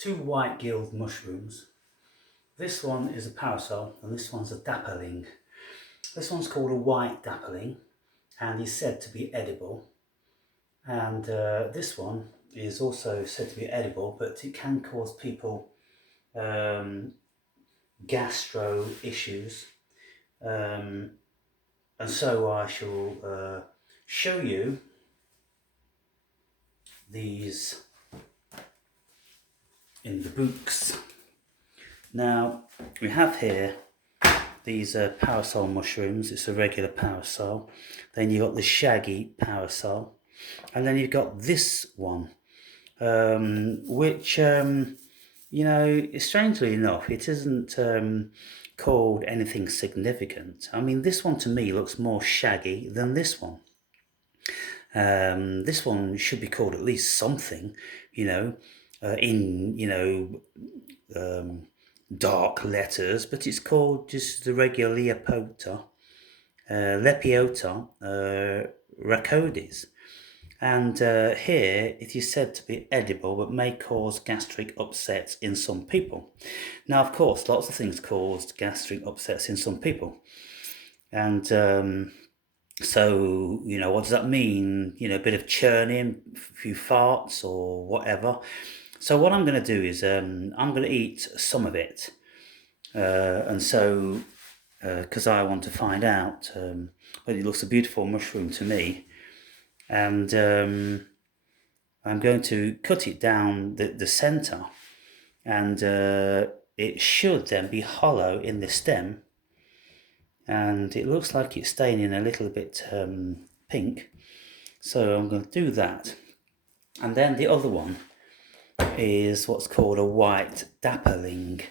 two white gilled mushrooms. This one is a parasol and this one's a dapperling. This one's called a white dapperling and is said to be edible. And this one is also said to be edible, but it can cause people gastro issues. And so I shall show you these in the books. Now we have here these parasol mushrooms. It's a regular parasol. Then you've got the shaggy parasol, and then you've got this one, which you know, strangely enough, it isn't called anything significant. I mean, this one to me looks more shaggy than this one. This one should be called at least something, you know, in, you know, dark letters, but it's called just the regular Lepiota rhacodis. And here it is said to be edible but may cause gastric upsets in some people. Now, of course, lots of things caused gastric upsets in some people. And so, you know, what does that mean? You know, a bit of churning, a few farts or whatever. So what I'm going to do is I'm going to eat some of it. And so, because I want to find out, but it looks a beautiful mushroom to me. And I'm going to cut it down the center, and it should then be hollow in the stem, and it looks like it's staining a little bit pink, so I'm going to do that. And then the other one is what's called a white dapperling,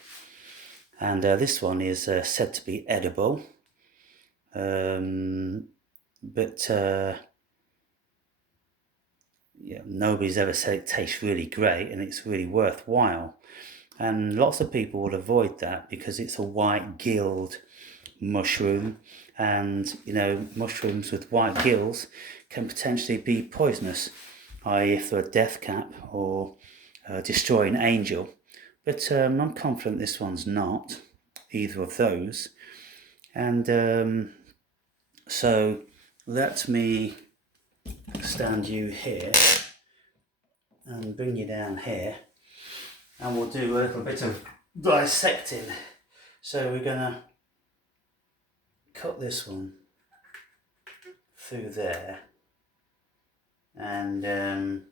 and this one is said to be edible, but yeah, nobody's ever said it tastes really great and it's really worthwhile. And lots of people would avoid that because it's a white gilled mushroom, and you know, mushrooms with white gills can potentially be poisonous, i.e. if they're a death cap or destroy an angel. But I'm confident this one's not either of those. And so let me stand you here and bring you down here, and we'll do a little bit of dissecting. So we're gonna cut this one through there, and then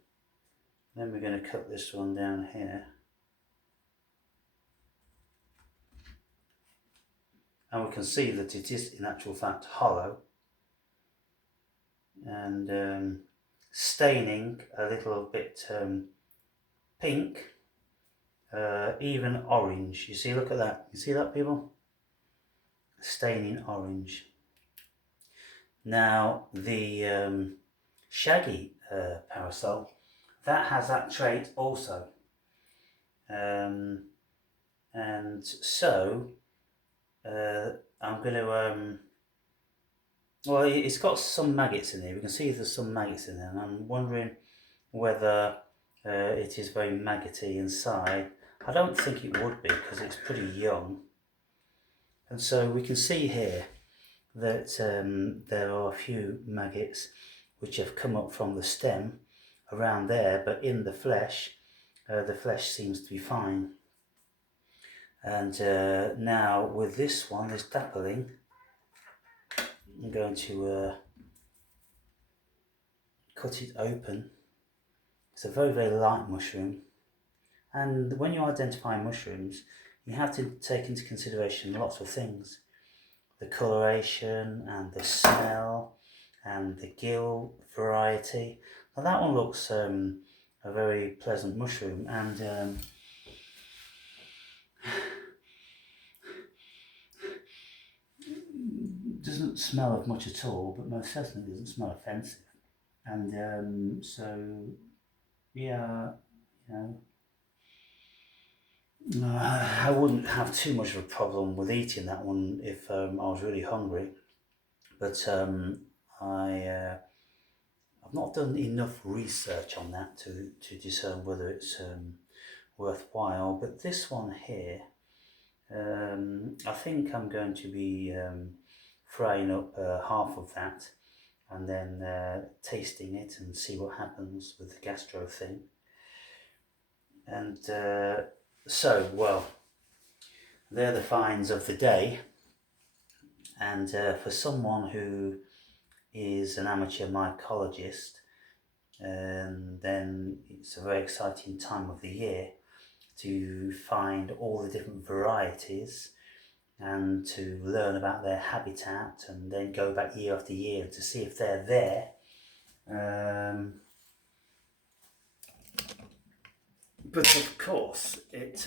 we're going to cut this one down here, and we can see that it is in actual fact hollow and staining a little bit pink, even orange. You see, look at that. You see that, people? Staining orange. Now the shaggy parasol, that has that trait also, and so I'm going to well, it's got some maggots in here. We can see there's some maggots in there, and I'm wondering whether it is very maggoty inside. I don't think it would be because it's pretty young. And so we can see here that there are a few maggots which have come up from the stem around there, but in the flesh seems to be fine. And now with this one, this dapperling, I'm going to cut it open. It's a very, very light mushroom, and when you identify mushrooms, you have to take into consideration lots of things: the coloration and the smell and the gill variety. Now that one looks a very pleasant mushroom, and doesn't smell of much at all, but most certainly doesn't smell offensive. And so, yeah, you know, I wouldn't have too much of a problem with eating that one if I was really hungry. But I've not done enough research on that to discern whether it's worthwhile. But this one here, I think I'm going to be frying up half of that and then tasting it and see what happens with the gastro thing. And well, they're the finds of the day. And for someone who is an amateur mycologist, then it's a very exciting time of the year to find all the different varieties and to learn about their habitat and then go back year after year to see if they're there. But of course, it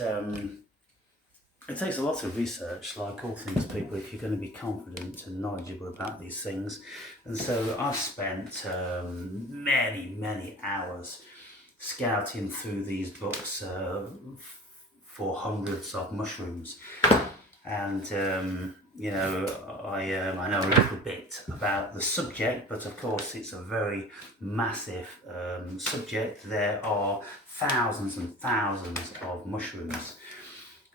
takes a lot of research, like all things, people, if you're going to be confident and knowledgeable about these things. And so I've spent many hours scouting through these books for hundreds of mushrooms. And you know, I know a little bit about the subject, but of course it's a very massive subject. There are thousands and thousands of mushrooms,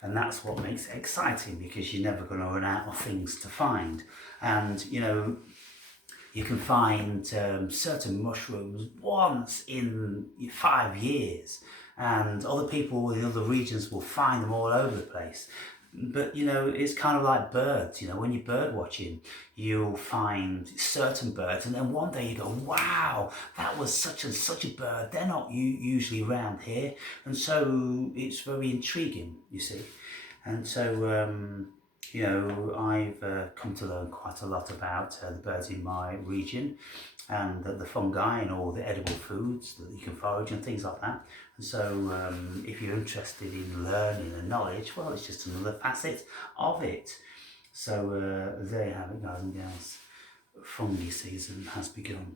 and that's what makes it exciting, because you're never going to run out of things to find. And you know, you can find certain mushrooms once in 5 years, and other people in other regions will find them all over the place. But you know, it's kind of like birds. You know, when you're bird watching, you'll find certain birds, and then one day you go, wow, that was such and such a bird. They're not usually around here. And so it's very intriguing, you see. And so you know, I've come to learn quite a lot about the birds in my region, and the fungi and all the edible foods that you can forage and things like that. And so if you're interested in learning and knowledge, well, it's just another facet of it. So there you have it, guys and gals. Fungi season has begun.